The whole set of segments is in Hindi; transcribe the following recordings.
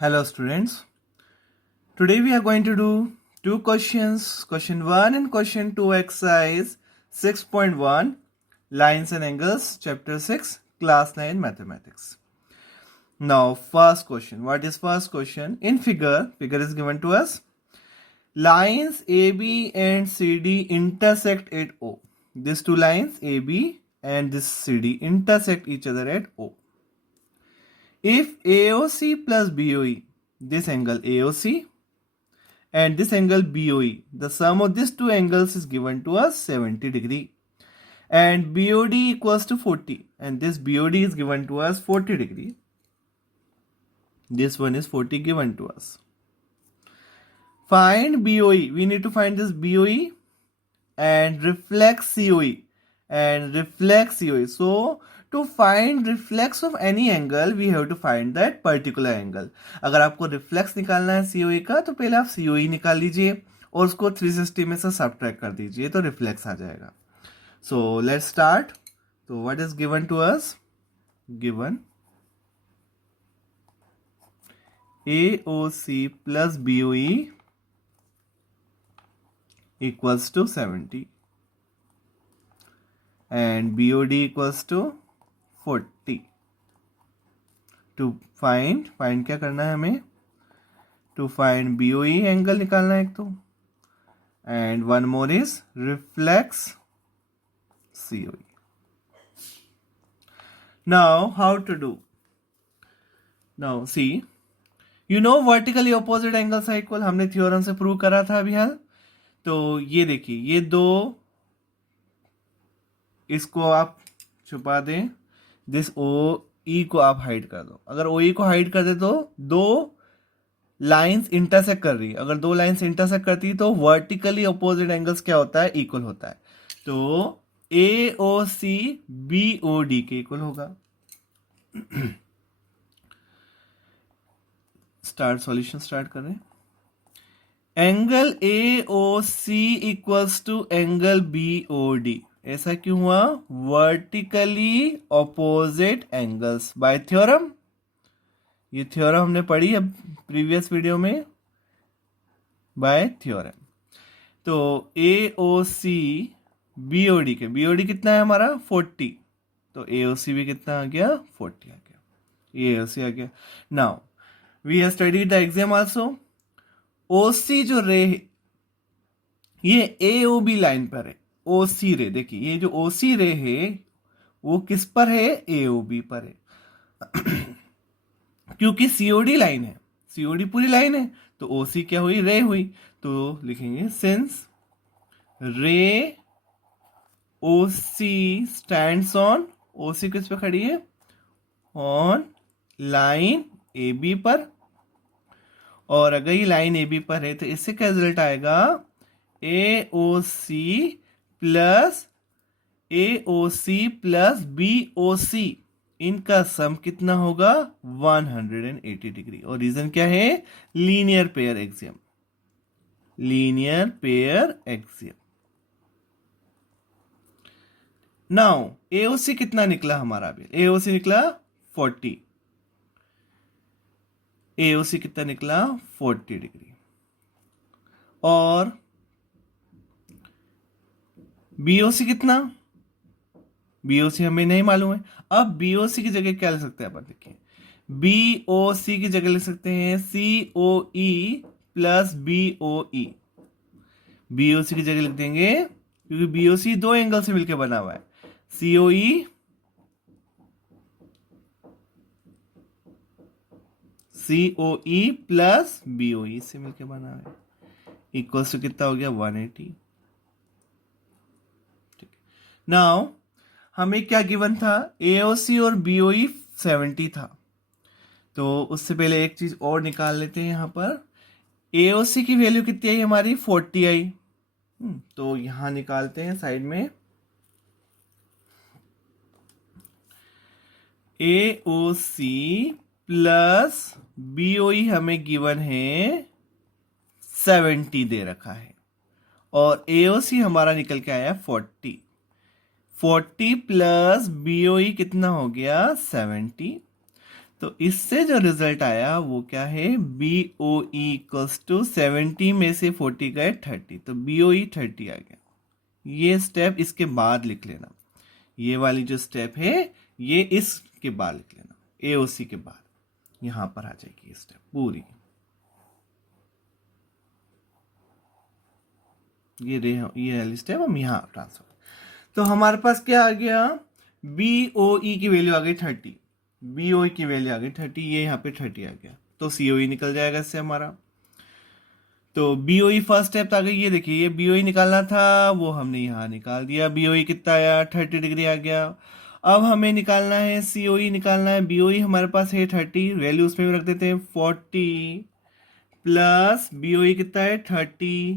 Hello students. Today we are going to do two questions, question 1 and question 2 exercise 6.1 lines and angles chapter 6 class 9 mathematics. Now first question. What is first question? In figure is given to us. Lines AB and CD intersect at O. These two lines AB and this CD intersect each other at O. If AOC plus BOE, this angle AOC and this angle BOE, the sum of these two angles is given to us 70 degree. And BOD equals to 40 and this BOD is given to us 40 degree. This one is 40 given to us. Find BOE. We need to find this BOE and reflex COE and reflex COE. So to find reflex of any angle we have to find that particular angle. अगर आपको reflex निकालना है COE का तो पहले आप COE निकाल लीजिए और उसको 360 में से subtract कर दीजिए तो reflex आ जाएगा. So let's start. So what is given to us? Given AOC plus BOE equals to 70 and BOD equals to 40. To find क्या करना है हमें? To find BOE angle निकालना है एक तो and one more is reflex COE. Now how to do? Now see, you know vertically opposite angles are equal. हमने थ्योरम से प्रूव करा था अभी हाल. तो ये देखिए ये दो, इसको आप छुपा दें, दिस ओ ई को आप हाइड कर दो. अगर ओ ई को हाइड कर दे तो दो लाइंस इंटरसेक्ट कर रही है. अगर दो लाइंस इंटरसेक्ट करती है तो वर्टिकली अपोजिट एंगल्स क्या होता है? इक्वल होता है. तो A O C B O D के इक्वल होगा. सॉल्यूशन स्टार्ट कर रहे हैं. Angle A O C equals to angle B O D. ऐसा क्यों हुआ? Vertically opposite angles by theorem. ये थ्योरम हमने पढ़ी है प्रीवियस वीडियो में बाय थ्योरम. तो A O C B O D के, बी ओ डी कितना है हमारा? 40. तो ए ओ सी भी कितना आ गया? 40 आ गया. ये ए ओ सी आ गया. Now we have studied the exam also. O C जो रे ये ए ओ बी लाइन पर है. ओ सी रे देखिए, ये जो ओ सी रे है वो किस पर है? ए ओ बी पर है. क्योंकि सीओडी लाइन है, सीओडी पूरी लाइन है तो ओ सी क्या हुई? रे हुई. तो लिखेंगे सिंस रे ओ सी स्टैंड्स ऑन, ओ सी किस पे खड़ी है? ऑन लाइन ए बी पर. और अगर ये लाइन ए बी पर है तो इससे क्या रिजल्ट आएगा? ए O C plus B O सी, इनका सम कितना होगा? 180 डिग्री. और रीजन क्या है? Linear pair axiom. Linear pair axiom. Now AOC कितना निकला हमारा? अभी एओसी निकला 40. एओसी कितना निकला? 40 डिग्री. और बीओसी कितना? बीओसी हमें नहीं मालूम है. अब बीओसी की जगह क्या लिख सकते हैं अपन? देखिए बीओसी की जगह लिख सकते हैं सीओई प्लस बीओई. बीओसी की जगह लिख देंगे क्योंकि बीओसी दो एंगल से मिलकर बना हुआ है. सीओई प्लस बीओई से मिलकर बना हुआ है. इक्वल्स टू कितना हो गया? 180. नाउ हमें क्या गिवन था? एओसी और बीओई 70 था. तो उससे पहले एक चीज और निकाल लेते हैं. यहां पर एओसी की वैल्यू कितनी आई हमारी? 40 आई. तो यहां निकालते हैं साइड में. एओसी प्लस बीओई हमें गिवन है 70 दे रखा है और एओसी हमारा निकल के आया 40. 40 प्लस बीओई कितना हो गया? 70. तो इससे जो रिजल्ट आया वो क्या है, B O E equals to 70 में से 40 गए 30, तो बी ओ ई 30 आ गया। ये स्टेप इसके बाद लिख लेना, ये वाली जो स्टेप है ये इसके बाद लिख लेना, ए ओ सी के बाद यहां पर आ जाएगी ये स्टेप पूरी। ये वाली स्टेप हम यहाँ ट्रांसफर, तो हमारे पास क्या आ गया, बी ओ ई की वैल्यू आ गई 30, बी ओ ई की वैल्यू आ गई 30, ये यहाँ पे 30 आ गया, तो सी ओ ई निकल जाएगा इससे हमारा। तो बी ओ ई फर्स्ट स्टेप आ गई, ये देखिए ये बी ओ ई निकालना था वो हमने यहाँ निकाल दिया, बी ओ ई कितना आया 30 डिग्री आ गया। अब हमें निकालना है सी ओ ई निकालना है, बी ओ ई हमारे पास है 30, वैल्यू उसमें भी रख देते हैं 40 प्लस बी ओ ई कितना है 30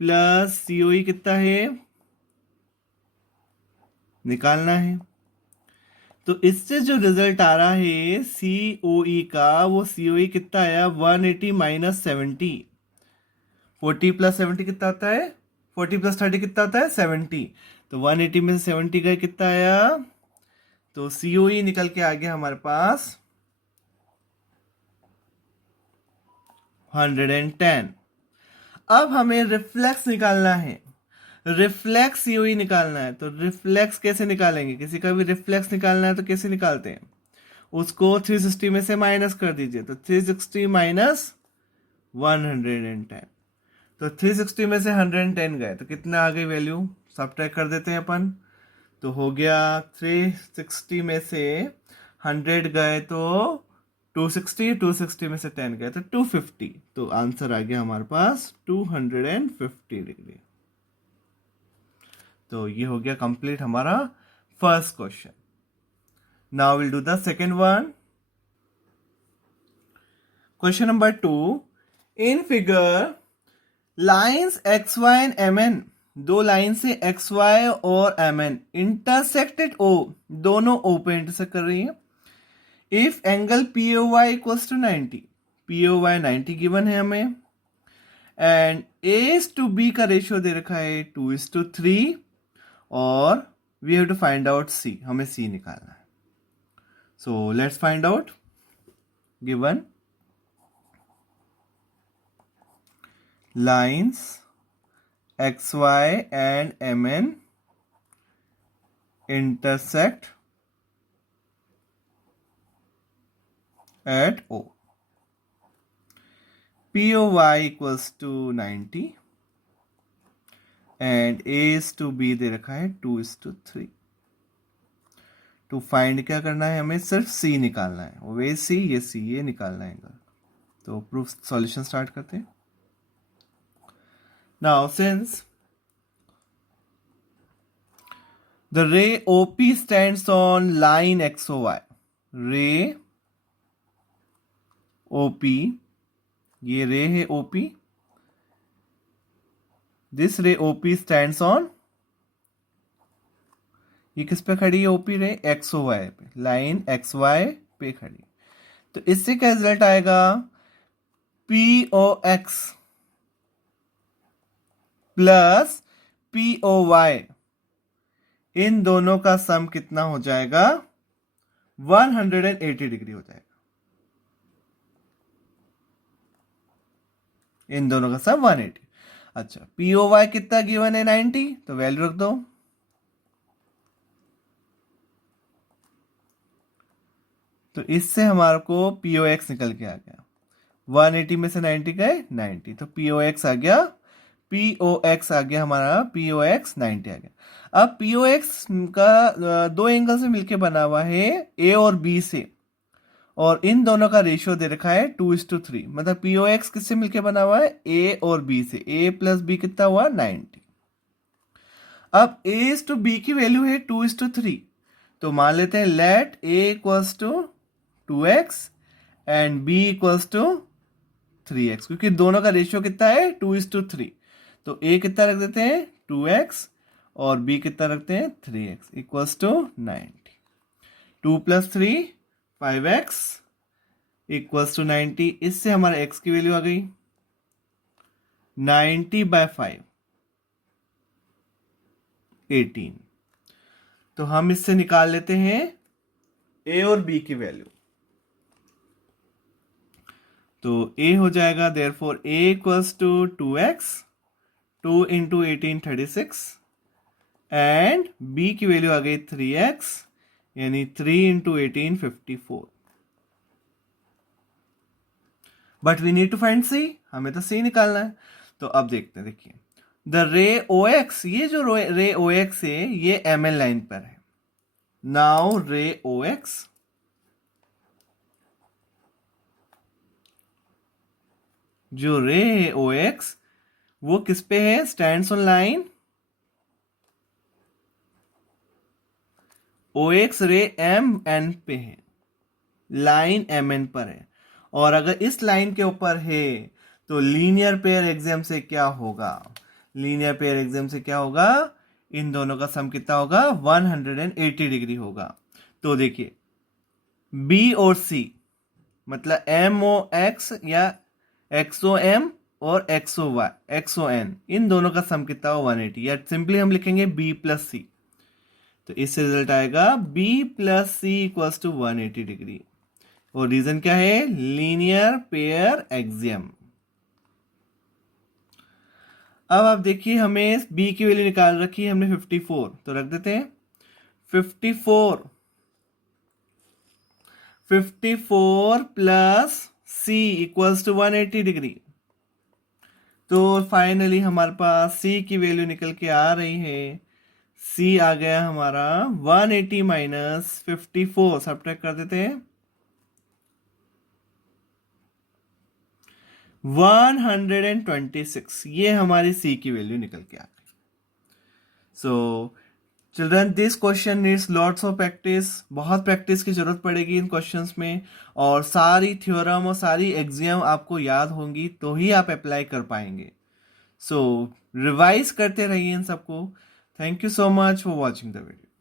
प्लस सी ओ ई कितना है निकालना है। तो इससे जो रिजल्ट आ रहा है सी ओ ई का, वो सी ओ ई कितना आया 180 माइनस 70, 40 प्लस 70 कितना आता है, 40 प्लस 30 कितना आता है 70, तो 180 में से 70 गए कितना आया, तो सी ओ ई निकल के आ गया हमारे पास 110। अब हमें रिफ्लेक्स निकालना है, रिफ्लेक्स सीओई निकालना है, तो रिफ्लेक्स कैसे निकालेंगे, किसी का भी रिफ्लेक्स निकालना है तो कैसे निकालते हैं, उसको 360 में से माइनस कर दीजिए, तो 360 माइनस 110, तो 360 में से 110 गए तो कितना आ गई वैल्यू, सब्ट्रैक्ट कर देते हैं अपन, तो हो गया 360 में से 100 गए तो 260, 260 में से 10 गए तो 250, तो आंसर आ गया हमारे पास 250 डिग्री। तो ये हो गया कंप्लीट हमारा first question. Now will do the second one. Question number 2, in figure lines X Y and M N, दो लाइन से एक्स वाई और एम एन इंटरसेक्टेड ओ, दोनों ओ पे इंटरसेक्ट कर रही है। If angle P O Y equals to 90, P O Y 90 given है हमें, and A is to B का रेशियो दे रखा है 2:3, और we have to find out सी, हमें सी निकालना है। So let's find out, given lines xy and mn intersect at O. POY equals to 90 and A is to B दे रखा है 2:3। टू फाइंड क्या करना है, हमें सिर्फ C निकालना है, वे C ये C ये निकालना है। तो प्रूफ सॉल्यूशन स्टार्ट करते हैं। Now since the ray OP stands on line XOY, ray OP, ये रे है OP, दिस रे OP stands on, ये किस पे खड़ी है OP रे, XOY पे, लाइन XY पे खड़ी। तो इससे क्या रिजल्ट आएगा, POX प्लस POY, इन दोनों का सम कितना हो जाएगा 180 डिग्री हो जाएगा, इन दोनों का सम 180। अच्छा POY कितना गिवन है 90, तो वैल्यू रख दो, तो इससे हमारे को POX निकल के आ गया, 180 में से 90 गए 90, तो POX आ गया, POX आ गया हमारा, POX 90 आ गया। अब POX का दो एंगल से मिलके बना हुआ है A और B से, और इन दोनों का रेशियो दे रखा है 2:3, मतलब POX किससे मिलके बना हुआ है, A और B से, A प्लस B कितना हुआ 90। अब A टू B की वैल्यू है 2:3, तो मान लेते हैं let A equals to 2x and B equals to 3x, क्योंकि दोनों का रेशियो कितना है 2:3, तो A कितना रख देते हैं 2x और B कितना रखते हैं 3x equals to 90, 2 + 3 5x equals to 90, इससे हमारा x की वैल्यू आ गई 90/5 18। तो हम इससे निकाल लेते हैं A और B की वैल्यू, तो a हो जाएगा therefore a equals to 2x, 2 into 18 36, and b की वैल्यू आ गई 3x, यानी 3 into 18 54। But we need to find C, हमें तो सी निकालना है। तो अब देखते हैं, देखिए द रे ओ एक्स, ये जो रे ओ एक्स है ये एम एल लाइन पर है। नाउ रे ओ एक्स, जो रे है ओ एक्स वो किस पे है, stands on line O X ray M N पे है, लाइन एम एन पर है। और अगर इस लाइन के ऊपर है तो लीनियर पेयर एग्जाम से क्या होगा, लीनियर पेयर एग्जाम से क्या होगा, इन दोनों का सम कितना होगा, 180 डिग्री होगा। तो देखिए बी और सी मतलब एम ओ एक्स या एक्स ओ एम और X O Y X O N, इन दोनों का सम कितना होगा 180, या सिंपली हम लिखेंगे बी प्लस सी। तो इससे रिजल्ट आएगा b plus C equals to 180 degree. और रीजन क्या है, लीनियर पेयर एक्सियम। अब आप देखिए हमें b की वैल्यू निकाल रखी है हमने 54, तो रख देते हैं 54, 54 plus c equals to 180 degree. तो फाइनली हमारे पास c की वैल्यू निकल के आ रही है, c आ गया हमारा 180 माइनस 54, सब्ट्रैक्ट कर देते हैं 126, ये हमारी c की वैल्यू निकल के आ गई। So children this question needs lots of practice, बहुत प्रैक्टिस की जरूरत पड़ेगी इन क्वेश्चंस में, और सारी थ्योरम और सारी एग्जाम आपको याद होंगी तो ही आप अप्लाई कर पाएंगे। सो रिवाइज करते रहिए इन सबको। Thank you so much for watching the video.